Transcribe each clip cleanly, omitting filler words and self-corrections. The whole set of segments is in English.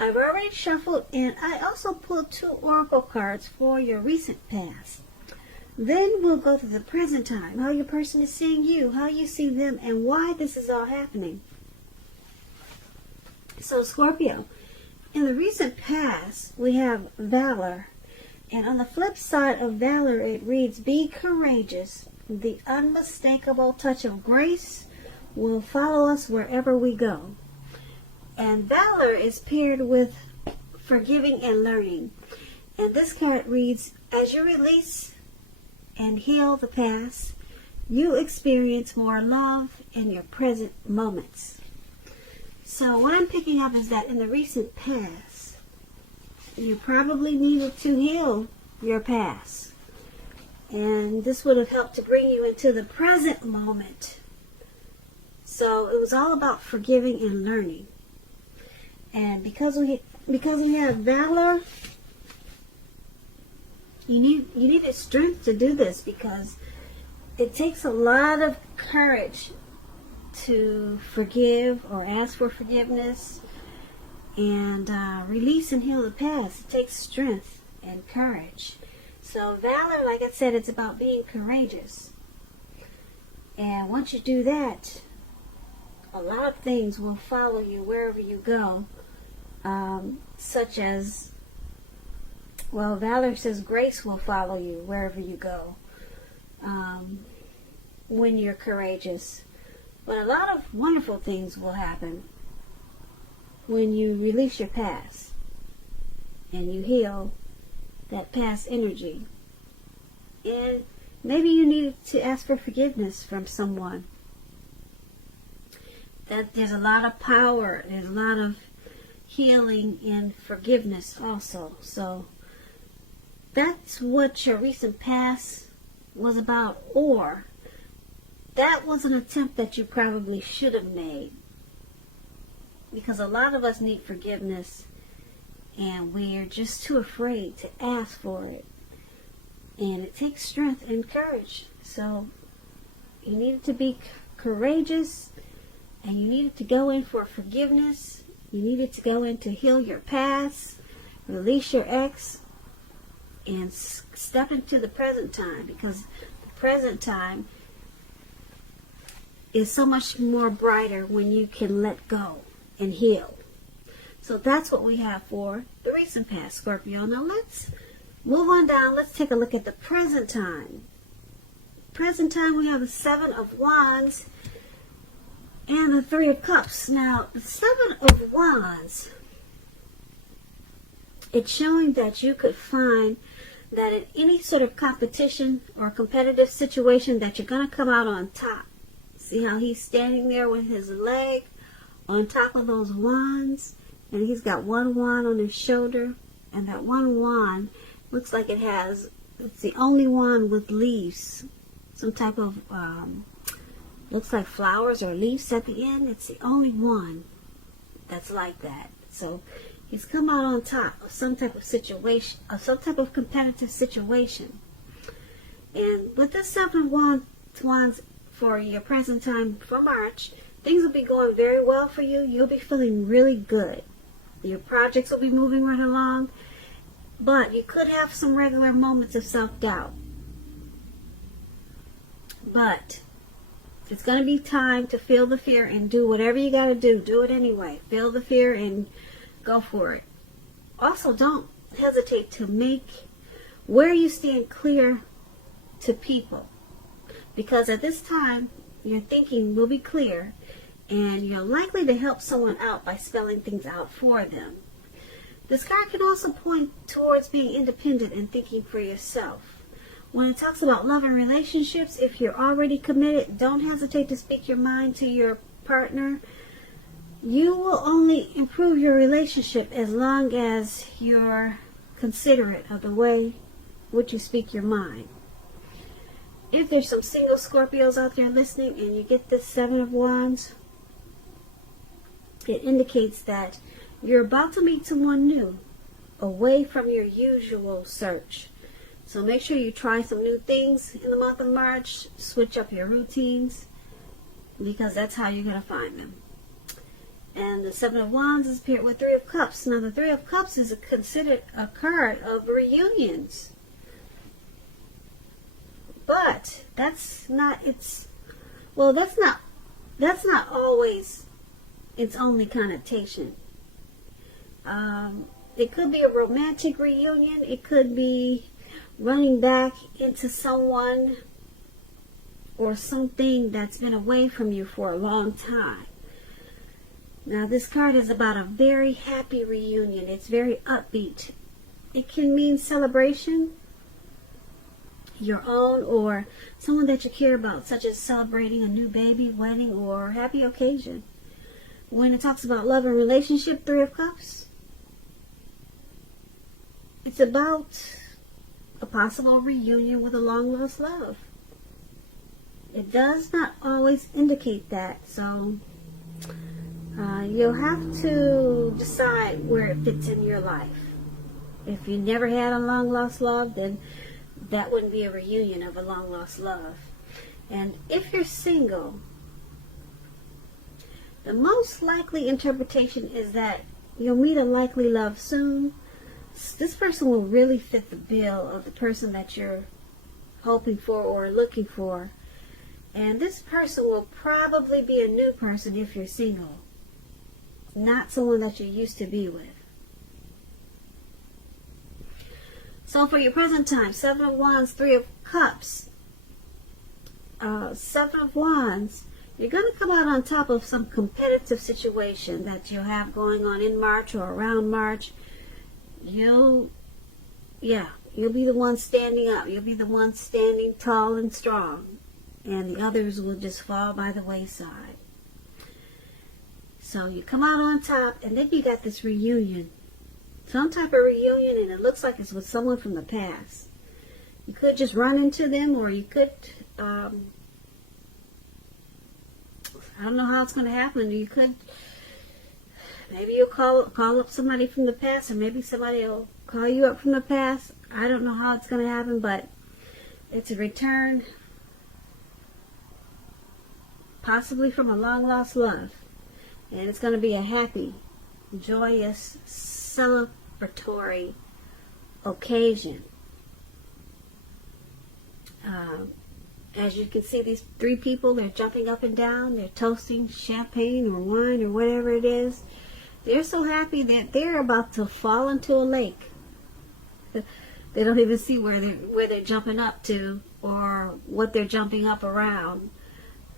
I've already shuffled, and I also pulled 2 oracle cards for your recent past. Then we'll go to the present time, how your person is seeing you, how you see them, and why this is all happening. So Scorpio, in the recent past, we have valor. And on the flip side of valor, it reads, be courageous. The unmistakable touch of grace will follow us wherever we go. And valor is paired with forgiving and learning. And this card reads, as you release and heal the past, you experience more love in your present moments. So what I'm picking up is that in the recent past, you probably needed to heal your past. And this would have helped to bring you into the present moment. So it was all about forgiving and learning. And because we have valor, you needed strength to do this, because it takes a lot of courage to forgive or ask for forgiveness and release and heal the past. It takes strength and courage. So valor, like I said, it's about being courageous. And once you do that, a lot of things will follow you wherever you go, such as, well, valor says grace will follow you wherever you go when you're courageous. But a lot of wonderful things will happen when you release your past and you heal that past energy. And maybe you needed to ask for forgiveness from someone. That there's a lot of power, there's a lot of healing in forgiveness also. So that's what your recent past was about. Or that was an attempt that you probably should have made, because a lot of us need forgiveness and we're just too afraid to ask for it. And it takes strength and courage. So you needed to be courageous, and you needed to go in for forgiveness. You needed to go in to heal your past, release your ex, and step into the present time, because the present time is so much more brighter when you can let go and heal. So that's what we have for the recent past, Scorpio. Now let's move on down. Let's take a look at the present time. Present time, we have the 7 of Wands and the 3 of Cups. Now, the 7 of Wands, it's showing that you could find that in any sort of competition or competitive situation that you're going to come out on top. See how he's standing there with his leg on top of those wands, and he's got one wand on his shoulder, and that one wand looks like it's the only wand with leaves, some type of looks like flowers or leaves at the end. It's the only one that's like that. So he's come out on top of some type of situation, of some type of competitive situation. And with this 7 of Wands for your present time for March, things will be going very well for you. You'll be feeling really good. Your projects will be moving right along, but you could have some regular moments of self-doubt. But it's going to be time to feel the fear and do whatever you got to do. Do it anyway. Feel the fear and go for it. Also, don't hesitate to make where you stand clear to people, because at this time your thinking will be clear and you're likely to help someone out by spelling things out for them. This card can also point towards being independent and thinking for yourself. When it talks about love and relationships, if you're already committed, don't hesitate to speak your mind to your partner. You will only improve your relationship as long as you're considerate of the way which you speak your mind. If there's some single Scorpios out there listening and you get this 7 of Wands, it indicates that you're about to meet someone new, away from your usual search. So make sure you try some new things in the month of March. Switch up your routines, because that's how you're going to find them. And the Seven of Wands is paired with Three of Cups. Now, the Three of Cups is considered a card of reunions. But that's not always its only connotation. It could be a romantic reunion. It could be running back into someone or something that's been away from you for a long time. Now, this card is about a very happy reunion. It's very upbeat. It can mean celebration, your own or someone that you care about, such as celebrating a new baby, wedding, or happy occasion. When it talks about love and relationship, Three of Cups, it's about a possible reunion with a long-lost love. It does not always indicate that, so you'll have to decide where it fits in your life. If you never had a long-lost love, then that wouldn't be a reunion of a long-lost love. And if you're single, the most likely interpretation is that you'll meet a likely love soon. This person will really fit the bill of the person that you're hoping for or looking for. And this person will probably be a new person if you're single, not someone that you used to be with. So for your present time, Seven of Wands, Three of Cups. Seven of Wands, you're going to come out on top of some competitive situation that you'll have going on in March or around March. You'll be the one standing up. You'll be the one standing tall and strong. And the others will just fall by the wayside. So you come out on top, and then you got this reunion. Some type of reunion, and it looks like it's with someone from the past. You could just run into them, or you could, I don't know how it's going to happen. You could, maybe you'll call up somebody from the past, or maybe somebody will call you up from the past. I don't know how it's going to happen, but it's a return, possibly from a long-lost love. And it's going to be a happy, joyous, celebratory occasion. As you can see, these three people, they're jumping up and down. They're toasting champagne or wine or whatever it is. They're so happy that they're about to fall into a lake. They don't even see where they're jumping up to or what they're jumping up around.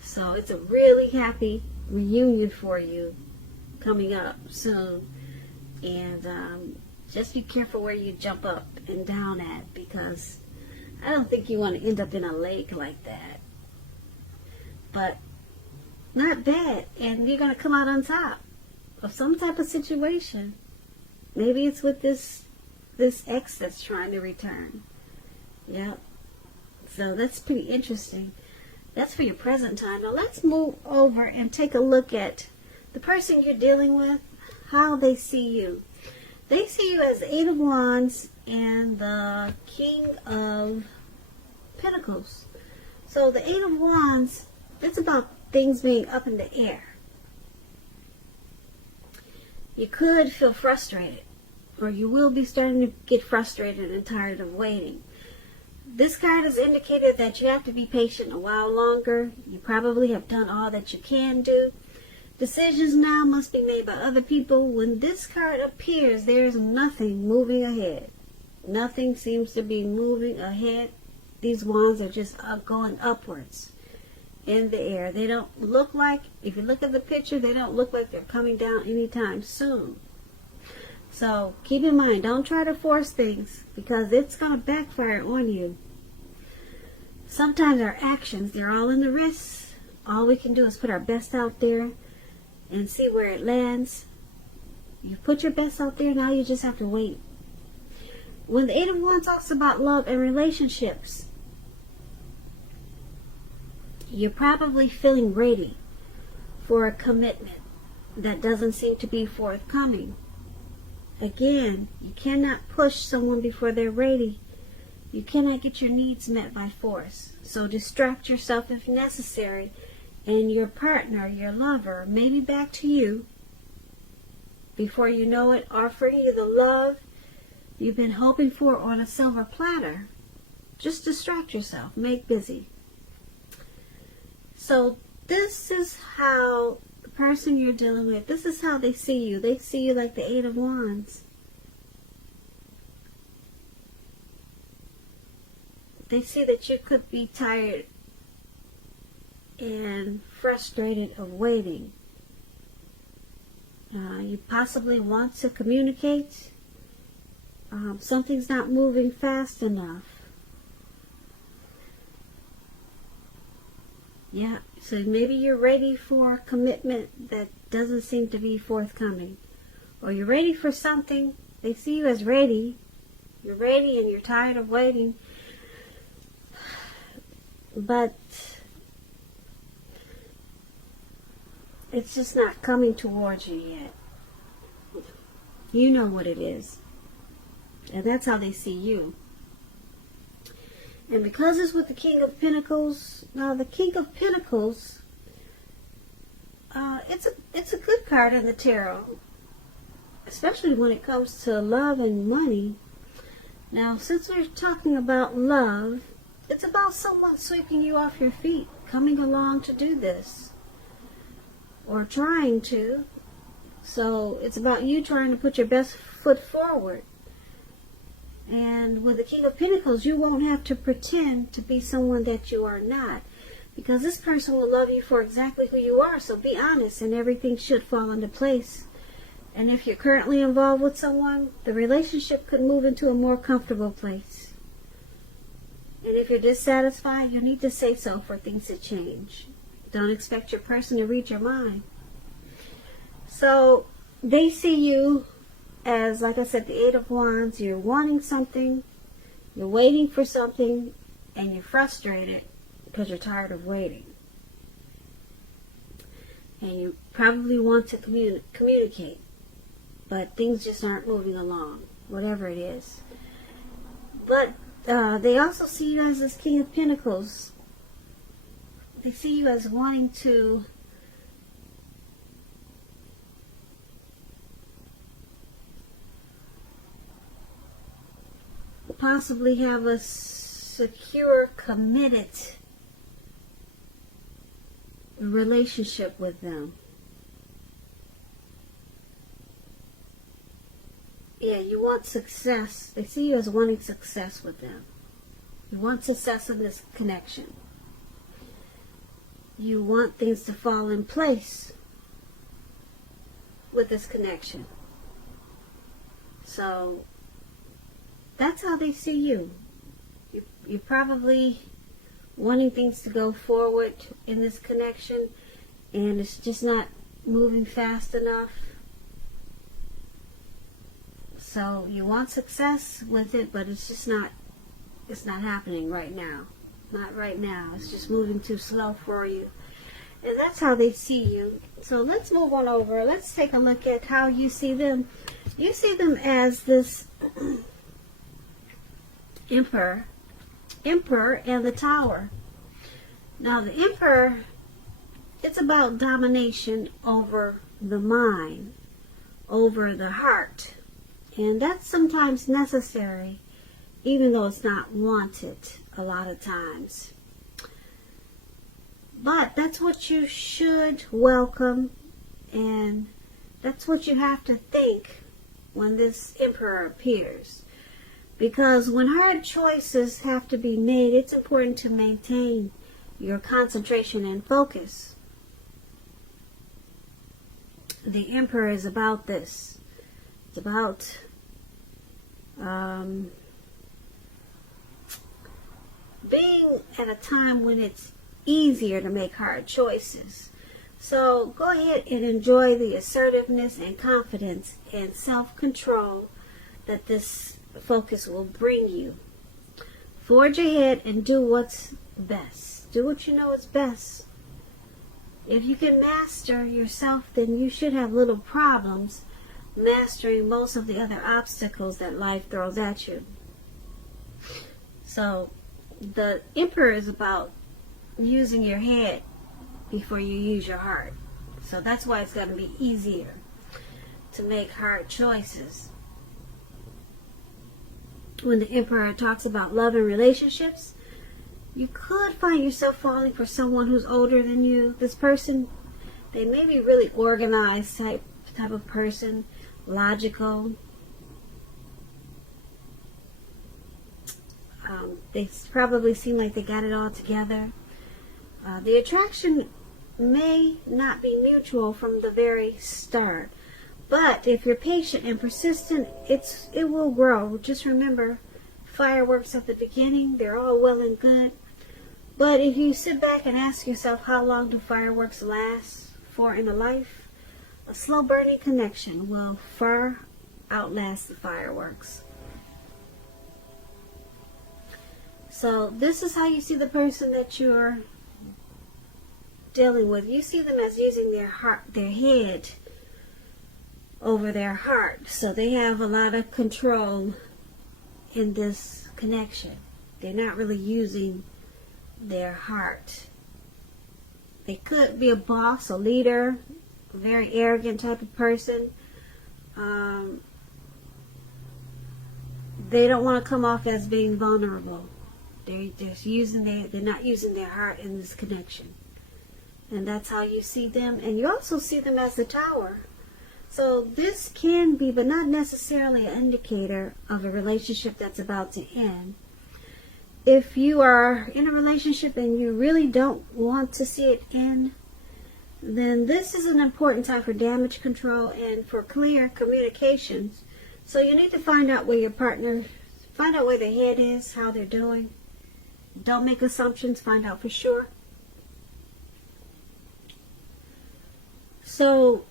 So it's a really happy reunion for you coming up soon. And just be careful where you jump up and down at, because I don't think you want to end up in a lake like that. But not bad. And you're going to come out on top of some type of situation. Maybe it's with this ex that's trying to return. Yep. So that's pretty interesting. That's for your present time. Now let's move over and take a look at the person you're dealing with, how they see you. They see you as the Eight of Wands and the King of Pentacles. So the Eight of Wands, it's about things being up in the air. You could feel frustrated, or you will be starting to get frustrated and tired of waiting. This card has indicated that you have to be patient a while longer. You probably have done all that you can do. Decisions now must be made by other people. When this card appears, there is nothing moving ahead. Nothing seems to be moving ahead. These wands are just going upwards in the air. They don't look like, if you look at the picture, they don't look like they're coming down anytime soon. So keep in mind, don't try to force things, because it's going to backfire on you. Sometimes our actions, they're all in the wrists. All we can do is put our best out there and see where it lands. You put your best out there, now you just have to wait. When the Eight of Wands talks about love and relationships, you're probably feeling ready for a commitment that doesn't seem to be forthcoming. Again, you cannot push someone before they're ready. You cannot get your needs met by force. So distract yourself if necessary, and your partner, your lover, may be back to you before you know it, offering you the love you've been hoping for on a silver platter. Just distract yourself. Make busy. So this is how the person you're dealing with, this is how they see you. They see you like the Eight of Wands. They see that you could be tired and frustrated of waiting. You possibly want to communicate. Something's not moving fast enough. Yeah, so maybe you're ready for a commitment that doesn't seem to be forthcoming. Or you're ready for something. They see you as ready. You're ready and you're tired of waiting. But it's just not coming towards you yet. You know what it is. And that's how they see you. And because it's with the King of Pentacles, now the King of Pentacles, it's a good card in the tarot, especially when it comes to love and money. Now, since we're talking about love, it's about someone sweeping you off your feet, coming along to do this, or trying to. So it's about you trying to put your best foot forward. And with the King of Pentacles, you won't have to pretend to be someone that you are not. Because this person will love you for exactly who you are. So be honest and everything should fall into place. And if you're currently involved with someone, the relationship could move into a more comfortable place. And if you're dissatisfied, you need to say so for things to change. Don't expect your person to read your mind. So they see you as, like I said, the Eight of Wands. You're wanting something, you're waiting for something, and you're frustrated because you're tired of waiting. And you probably want to communicate, but things just aren't moving along, whatever it is. But they also see you as this King of Pentacles. They see you as wanting to possibly have a secure, committed relationship with them. Yeah, you want success. They see you as wanting success with them. You want success in this connection. You want things to fall in place with this connection. So that's how they see you. You're probably wanting things to go forward in this connection, and it's just not moving fast enough. So you want success with it, but it's not happening right now. Not right now. It's just moving too slow for you. And that's how they see you. So let's move on over. Let's take a look at how you see them. You see them as this Emperor and the Tower. Now the Emperor, it's about domination over the mind, over the heart. And that's sometimes necessary, even though it's not wanted a lot of times. But that's what you should welcome, and that's what you have to think when this Emperor appears. Because when hard choices have to be made, it's important to maintain your concentration and focus. The Emperor is about this. It's about being at a time when it's easier to make hard choices. So go ahead and enjoy the assertiveness and confidence and self-control that this focus will bring you. Forge ahead and do what's best. Do what you know is best. If you can master yourself, then you should have little problems mastering most of the other obstacles that life throws at you. So the Emperor is about using your head before you use your heart. So that's why it's going to be easier. to make hard choices. When the Emperor talks about love and relationships, you could find yourself falling for someone who's older than you. This person, they may be really organized type of person, logical. They probably seem like they got it all together. The attraction may not be mutual from the very start, but if you're patient and persistent, it will grow. Just remember, fireworks at the beginning, they're all well and good, but if you sit back and ask yourself, how long do fireworks last for in a life? A slow burning connection will far outlast the fireworks. So this is how you see the person that you're dealing with. You see them as using their head over their heart. So they have a lot of control in this connection. They're not really using their heart. They could be a boss, a leader, a very arrogant type of person. They don't want to come off as being vulnerable. They're not using their heart in this connection. And that's how you see them. And you also see them as the Tower. So this can be, but not necessarily, an indicator of a relationship that's about to end. If you are in a relationship and you really don't want to see it end, then this is an important time for damage control and for clear communications. So you need to find out where your partner, find out where their head is, how they're doing. Don't make assumptions, find out for sure. So,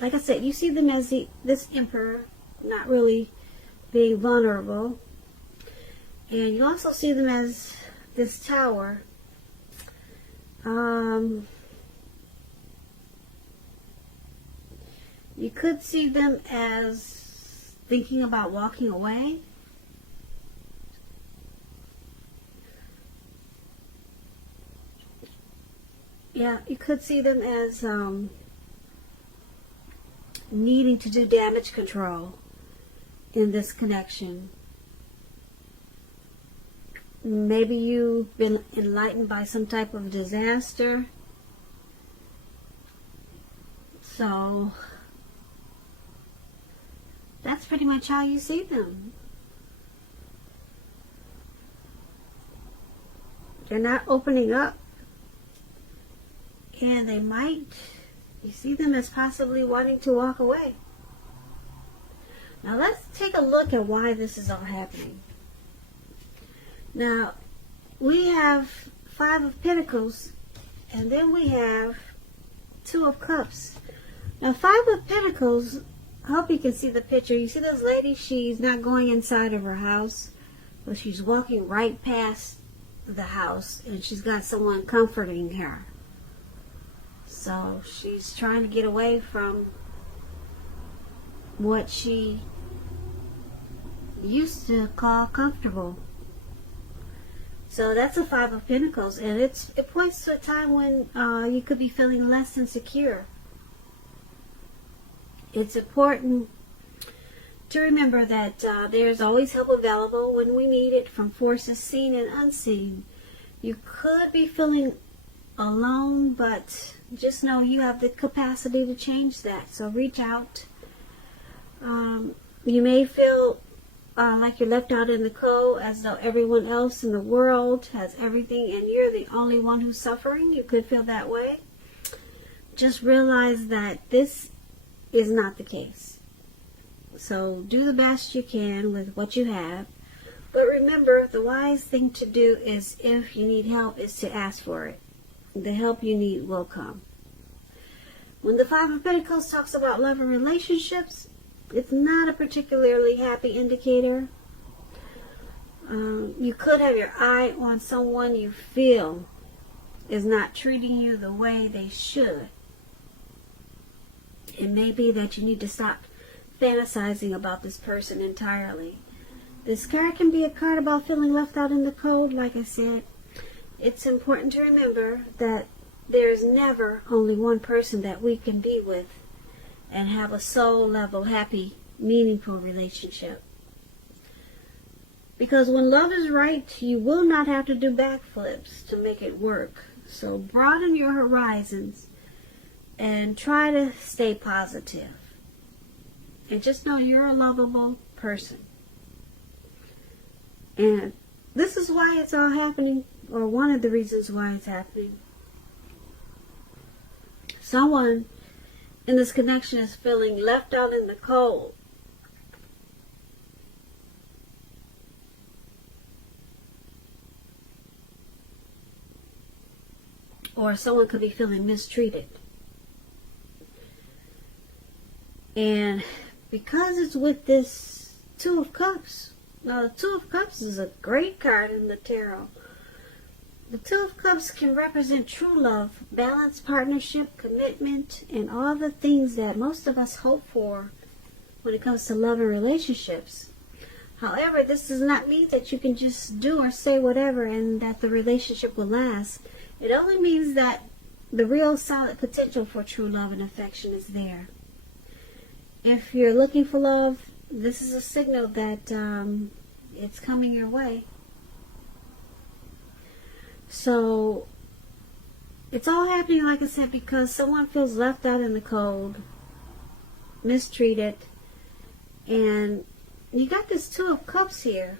like I said, you see them as this Emperor, not really being vulnerable. And you also see them as this Tower. You could see them as thinking about walking away. Yeah, you could see them as needing to do damage control in this connection. Maybe you've been enlightened by some type of disaster. So that's pretty much how you see them. They're not opening up. And they might, you see them as possibly wanting to walk away. Now let's take a look at why this is all happening. Now, we have 5 of Pentacles, and then we have 2 of Cups. Now, 5 of Pentacles, I hope you can see the picture. You see this lady, she's not going inside of her house, but she's walking right past the house, and she's got someone comforting her. So she's trying to get away from what she used to call comfortable. So that's a 5 of Pentacles, and it points to a time when you could be feeling less than secure. It's important to remember that there's always help available when we need it from forces seen and unseen. You could be feeling alone, but just know you have the capacity to change that. So reach out. You may feel like you're left out in the cold, as though everyone else in the world has everything and you're the only one who's suffering. You could feel that way. Just realize that this is not the case. So do the best you can with what you have. But remember, the wise thing to do is, if you need help, is to ask for it. The help you need will come. When the 5 of Pentacles talks about love and relationships, it's not a particularly happy indicator. You could have your eye on someone you feel is not treating you the way they should. It may be that you need to stop fantasizing about this person entirely. This card can be a card about feeling left out in the cold, like I said. It's important to remember that there's never only one person that we can be with. and have a soul level, happy, meaningful relationship. Because when love is right, you will not have to do backflips to make it work. So broaden your horizons and try to stay positive. And just know you're a lovable person. And this is why it's all happening, or one of the reasons why it's happening. Someone in this connection is feeling left out in the cold. Or someone could be feeling mistreated. And because it's with this Two of Cups. Now, the Two of Cups is a great card in the tarot. The Two of Cups can represent true love, balanced partnership, commitment, and all the things that most of us hope for when it comes to love and relationships. However, this does not mean that you can just do or say whatever and that the relationship will last. It only means that the real solid potential for true love and affection is there. If you're looking for love, this is a signal that it's coming your way. So, it's all happening, like I said, because someone feels left out in the cold, mistreated, and you got this Two of Cups here.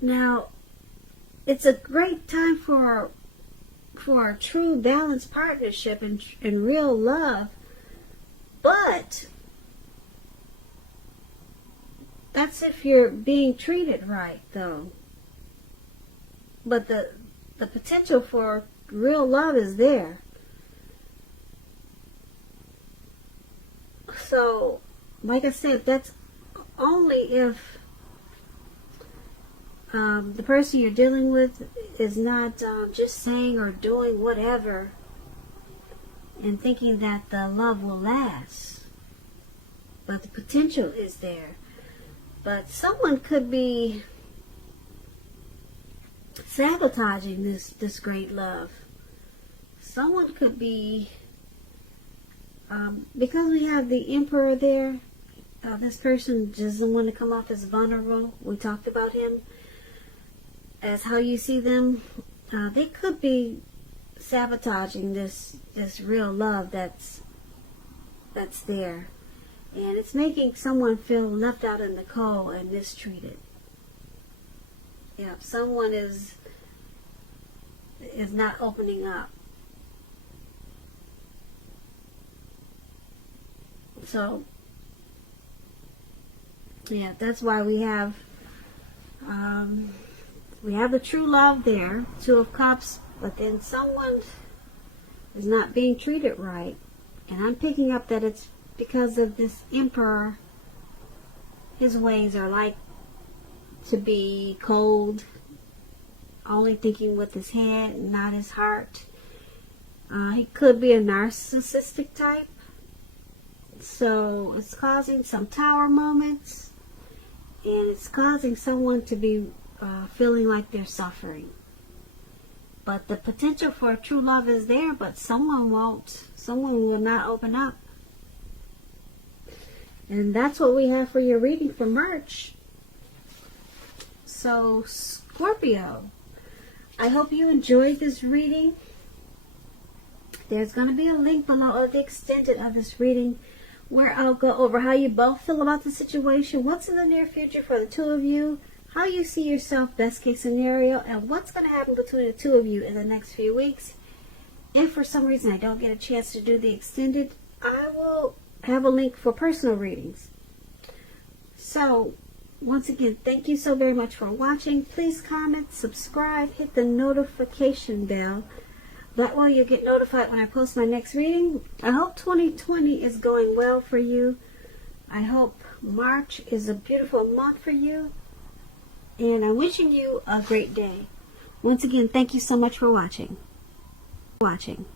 Now, it's a great time for a true balanced partnership and real love, but that's if you're being treated right, though. But the potential for real love is there. So, like I said, that's only if the person you're dealing with is not just saying or doing whatever and thinking that the love will last. But the potential is there. But someone could be sabotaging this great love. Someone could be, because we have the Emperor there, this person doesn't want to come off as vulnerable. We talked about him as how you see them. They could be sabotaging this real love that's there. And it's making someone feel left out in the cold and mistreated. Yeah, someone is not opening up. So, yeah, that's why we have the true love there, Two of Cups, but then someone is not being treated right. And I'm picking up that it's because of this Emperor. His ways are like to be cold, only thinking with his head, not his heart. He could be a narcissistic type. So it's causing some tower moments, and it's causing someone to be feeling like they're suffering. But the potential for true love is there, but someone will not open up. And that's what we have for your reading for March. So, Scorpio, I hope you enjoyed this reading. There's going to be a link below of the extended of this reading where I'll go over how you both feel about the situation, what's in the near future for the two of you, how you see yourself best case scenario, and what's going to happen between the two of you in the next few weeks. If for some reason I don't get a chance to do the extended, I will have a link for personal readings. So, once again, thank you so very much for watching. Please comment, subscribe, hit the notification bell. That way you'll get notified when I post my next reading. I hope 2020 is going well for you. I hope March is a beautiful month for you. And I'm wishing you a great day. Once again, thank you so much for watching. Watching.